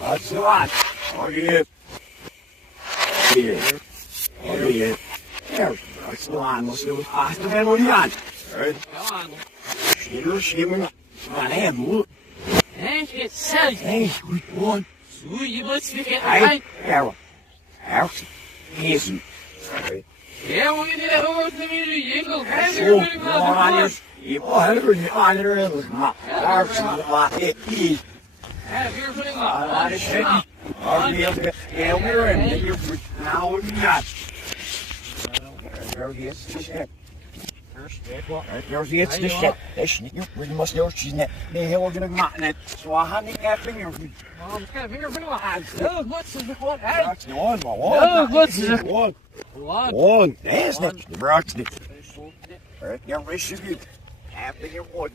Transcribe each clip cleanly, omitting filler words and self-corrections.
That's the one. Here. That's the one. Let's do it faster than we got. Right? Shimmer. My hand, look. Hey, it's safe. Hey, good one. So you must be getting Hey, Carol. Easy. Right. Yeah, we're going to get a whole community. You go, guys. You're going to go on your... You want to on your end. Have your putting I said, I'll be able to get here and then you're now what we got. There's the shit. There's the shit. This you really must know she's not. They're going to knock it. So I had to get finger. Mom, got a finger for my hands. Oh, what's the one? That's the one, my one. Oh, what's the one? One. There's it. The brock's it. Alright, you're rich good. Half the your one.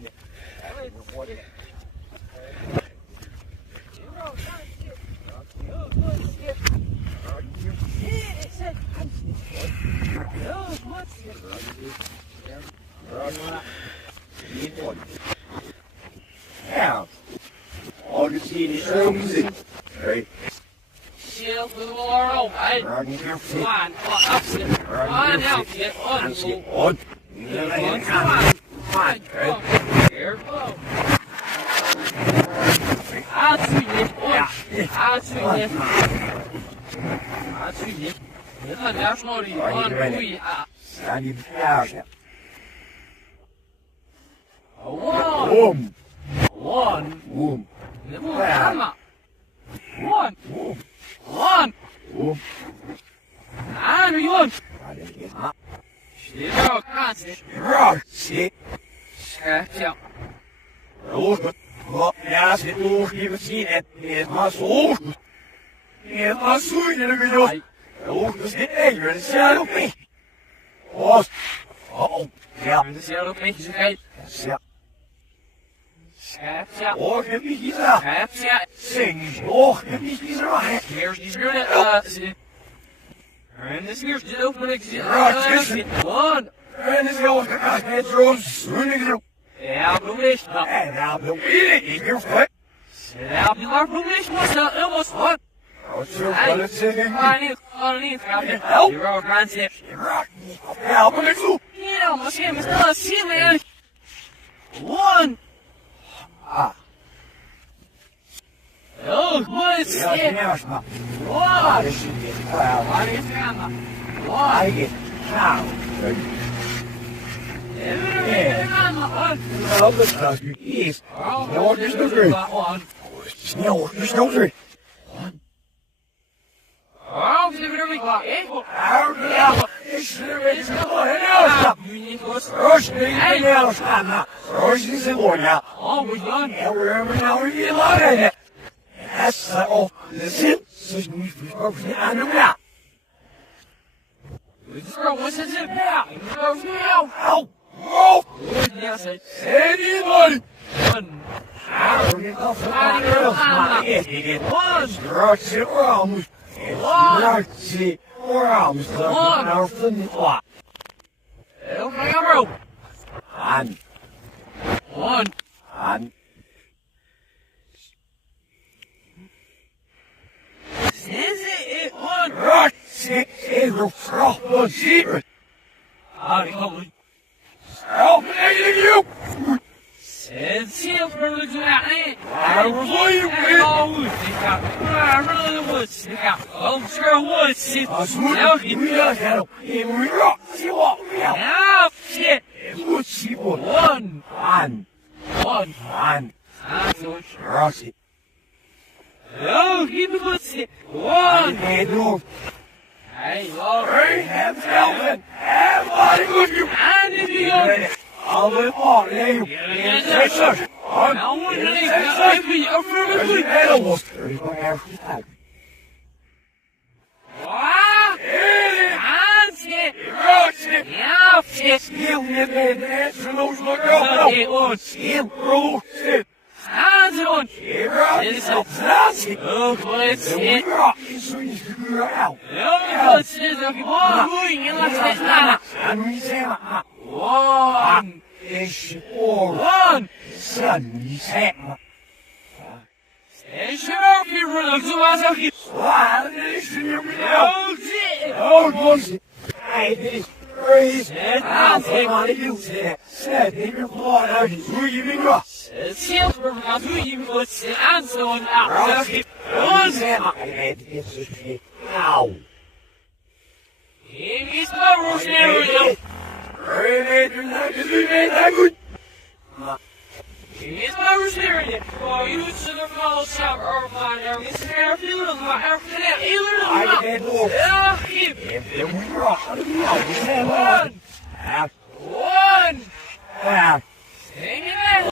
Yeah. All you see is music. Right? Shield with the world, right? Come on, up it. On, out, get on. On. Come on. Here. Ja, zit nog even zien het is maar zo. Het maar zo in de video. Oh, dat is het eigen, dat is ja ook niet. Oh, ja. Dat is ja ook niet zo geil. Ja. Ja. Oh, heb je iets aan? Ja. Zing. Oh, heb je iets aan? Here's die smeer en de smeer zit open ik zit. One. En is heel het roos. Ja, probleem. En nou, wil je niet meer voor. Ja, die maar probleem was dat helemaal wat. Oh, zo kan het zeggen. Maar niet, help. Die rood man zit. Help me toe. Ja, misschien is dat zien man. One. Oh, wat is dit? Wow. This is it. Wow. Wat is het? I get cow. Well, the stuff you eat. No, there's no drink. No, there's no drink. Oh, ze hebben er niet wat. Ja, is er iets nog? Roos, nee, nou, Anna. Roos is een woord nou. Oh, we gaan. En we hebben nou weer lachen. Dat is al de zin. Dus niet over aan de ja. Wat is het? Ja, over jou. Au. Oh! Ja, zeg. Anybody! One. Help you! It's heel for the day. I will you win. I really would. Oh, sure would. We got help. We got see what we have. Now, shit. Good see what. One. One. That's what. Rossi. Oh, keep it good. One. Hey, no. Hey, all Hey, have Calvin. Have good you. And if you go. I'll live on you. Yes, sir. I want to leave you affirmatively. Animals. 35 every time. Wow. That's it. Rossi. Yeah, shit. You live in that solution. Look out. It was. Him, bro. Sit. How's it on? It's a Nazi. Oh, let's see. Out. Oh, let's see. One. And we say, One. is voor One. Sun, set. Is je wel weer zoals ik Zwaar is er weer. Oh, Oh, boys. Hij is crazy. I'll take on the youth. Set in your blood. Hoe je bent nog? het scheelt me maar hoe je moet aan zo'n Nou, avond. One. het is een nou. Hier is maar roosneer. Hier is maar roosneer. Oh, je moet ze er wel samen over. Er is er veel, maar er is er heel veel. Ja, hier. One. One. Ja.